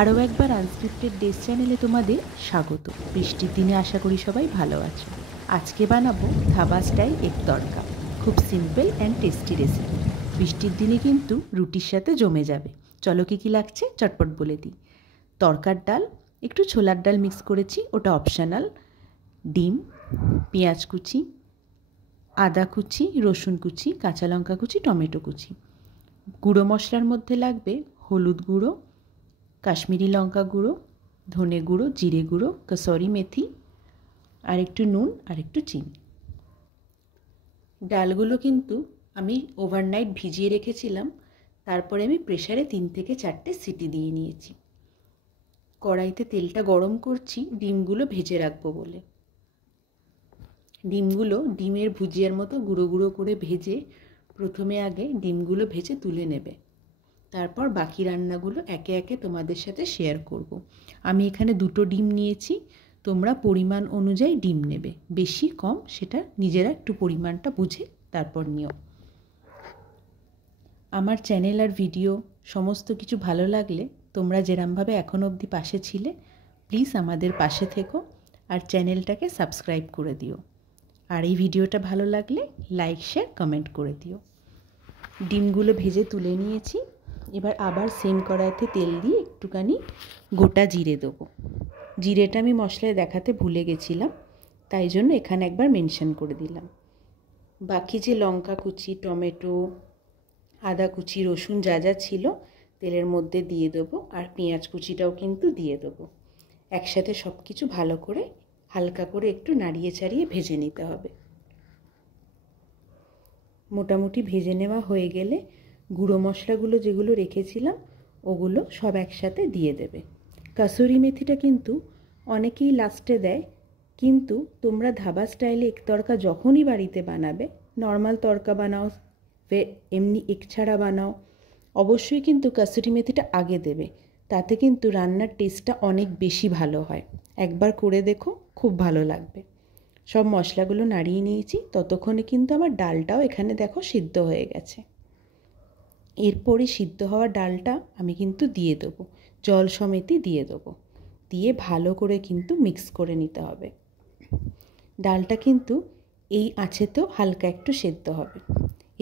আরও একবার আনস্ক্রিপ্টেড ডেস চ্যানেলে তোমাদের স্বাগত। বৃষ্টির দিনে আশা করি সবাই ভালো আছো। আজকে বানাবো ধাবা স্টাইল এগ তড়কা। খুব সিম্পল অ্যান্ড টেস্টি রেসিপি। বৃষ্টির দিনে কিন্তু রুটির সাথে জমে যাবে। চলো কী লাগছে চটপট বলে দিই। তড়কার ডাল, একটু ছোলার ডাল মিক্স করেছি, ওটা অপশানাল। ডিম, পেঁয়াজ কুচি, আদা কুচি, রসুন কুচি, কাঁচা লঙ্কা কুচি, টমেটো কুচি। গুঁড়ো মশলার মধ্যে লাগবে হলুদ গুঁড়ো, কাশ্মীরি লঙ্কা গুঁড়ো, ধনে গুঁড়ো, জিরে গুঁড়ো, কসুরি মেথি, আর একটু নুন আর একটু চিনি। ডালগুলো কিন্তু আমি ওভারনাইট ভিজিয়ে রেখেছিলাম, তারপরে আমি প্রেসারে 3 থেকে 4টে সিটি দিয়ে নিয়েছি। কড়াইতে তেলটা গরম করছি ডিমগুলো ভেজে রাখবো বলে। ডিমগুলো ডিমের ভুজিয়ার মতো গুঁড়ো গুঁড়ো করে ভেজে প্রথমে আগে ডিমগুলো ভেজে তুলে নেবে, তারপর বাকি রান্নাগুলো একে একে তোমাদের সাথে শেয়ার করব। আমি এখানে 2টো ডিম নিয়েছি, তোমরা পরিমাণ অনুযায়ী ডিম নেবে, বেশি কম সেটা নিজেরা একটু পরিমাণটা বুঝে তারপর নিও। আমার চ্যানেল আর ভিডিও সমস্ত কিছু ভালো লাগলে তোমরা যেরমভাবে এখনও অবধি পাশে ছিলে, প্লিজ আমাদের পাশে থেকো আর চ্যানেলটাকে সাবস্ক্রাইব করে দিও। আর এই ভিডিওটা ভালো লাগলে লাইক, শেয়ার, কমেন্ট করে দিও। ডিমগুলো ভেজে তুলে নিয়েছি। এবার আবার সেম কড়াইতে তেল দিয়ে একটুখানি গোটা জিরে দেবো। জিরেটা আমি মশলায় দেখাতে ভুলে গেছিলাম, তাই জন্য এখানে একবার মেনশন করে দিলাম। বাকি যে লঙ্কা কুচি, টমেটো, আদা কুচি, রসুন যা যা ছিল তেলের মধ্যে দিয়ে দেবো, আর পেঁয়াজ কুচিটাও কিন্তু দিয়ে দেবো। একসাথে সব কিছু ভালো করে হালকা করে একটু নাড়িয়ে চাড়িয়ে ভেজে নিতে হবে। মোটামুটি ভেজে নেওয়া হয়ে গেলে গুঁড়ো মশলাগুলো যেগুলো রেখেছিলাম ওগুলো সব একসাথে দিয়ে দেবে। কসুরি মেথিটা কিন্তু অনেকেই লাস্টে দেয়, কিন্তু তোমরা ধাবা স্টাইলে এগ তড়কা যখনই বাড়িতে বানাবে, নর্মাল তড়কা বানাও, এমনি এগ ছাড়া বানাও, অবশ্যই কিন্তু কসুরি মেথিটা আগে দেবে। তাতে কিন্তু রান্নার টেস্টটা অনেক বেশি ভালো হয়। একবার করে দেখো, খুব ভালো লাগবে। সব মশলাগুলো নাড়িয়ে নিয়েছি, ততক্ষণে কিন্তু আমার ডালটাও এখানে দেখো সিদ্ধ হয়ে গেছে। এরপরে সিদ্ধ হওয়া ডালটা আমি কিন্তু দিয়ে দেবো, জল সমেতই দিয়ে দেবো। দিয়ে ভালো করে কিন্তু মিক্স করে নিতে হবে। ডালটা কিন্তু এই আঁচেতেও হালকা একটু সেদ্ধ হবে।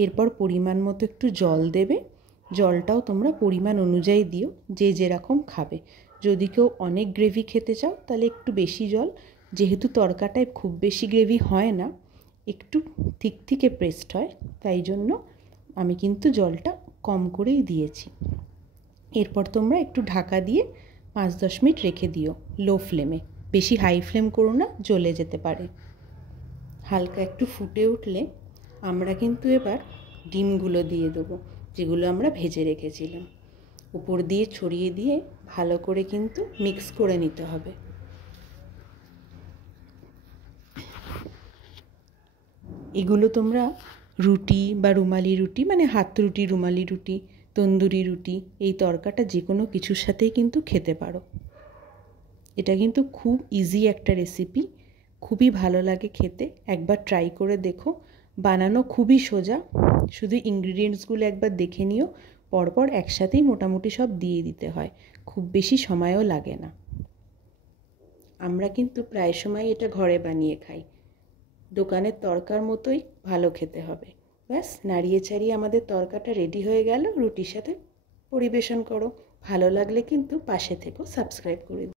এরপর পরিমাণ মতো একটু জল দেবে। জলটাও তোমরা পরিমাণ অনুযায়ী দিও, যে যেরকম খাবে। যদি কেউ অনেক গ্রেভি খেতে চাও তাহলে একটু বেশি জল, যেহেতু তড়কাটায় খুব বেশি গ্রেভি হয় না, একটু থিকে পেস্ট হয়, তাই জন্য আমি কিন্তু জলটা কম করেই দিয়েছি। এরপর তোমরা একটু ঢাকা দিয়ে 5-10 মিনিট রেখে দিও লো ফ্লেমে। বেশি হাই ফ্লেম করো না, জ্বলে যেতে পারে। হালকা একটু ফুটে উঠলে আমরা কিন্তু এবার ডিমগুলো দিয়ে দেবো, যেগুলো আমরা ভেজে রেখেছিলাম। উপর দিয়ে ছড়িয়ে দিয়ে ভালো করে কিন্তু মিক্স করে নিতে হবে। এগুলো তোমরা রুটি বা রুমালি রুটি, মানে হাত রুটি, রুমালি রুটি, তন্দুরি রুটি, এই তড়কাটা যে কোনো কিছুর সাথেই কিন্তু খেতে পারো। এটা কিন্তু খুব ইজি একটা রেসিপি, খুবই ভালো লাগে খেতে। একবার ট্রাই করে দেখো। বানানো খুবই সোজা, শুধু ইনগ্রিডিয়েন্টসগুলো একবার দেখে নিও। পরপর একসাথেই মোটামুটি সব দিয়ে দিতে হয়, খুব বেশি সময়ও লাগে না। আমরা কিন্তু প্রায় সময় এটা ঘরে বানিয়ে খাই। দোকানের তড়কার মতোই ভালো খেতে হবে। ব্যাস, নাড়িয়ে চাড়িয়ে আমাদের তড়কাটা রেডি হয়ে গেল। রুটির সাথে পরিবেশন করো। ভালো লাগলে কিন্তু পাশে থেকো, সাবস্ক্রাইব করে দিও।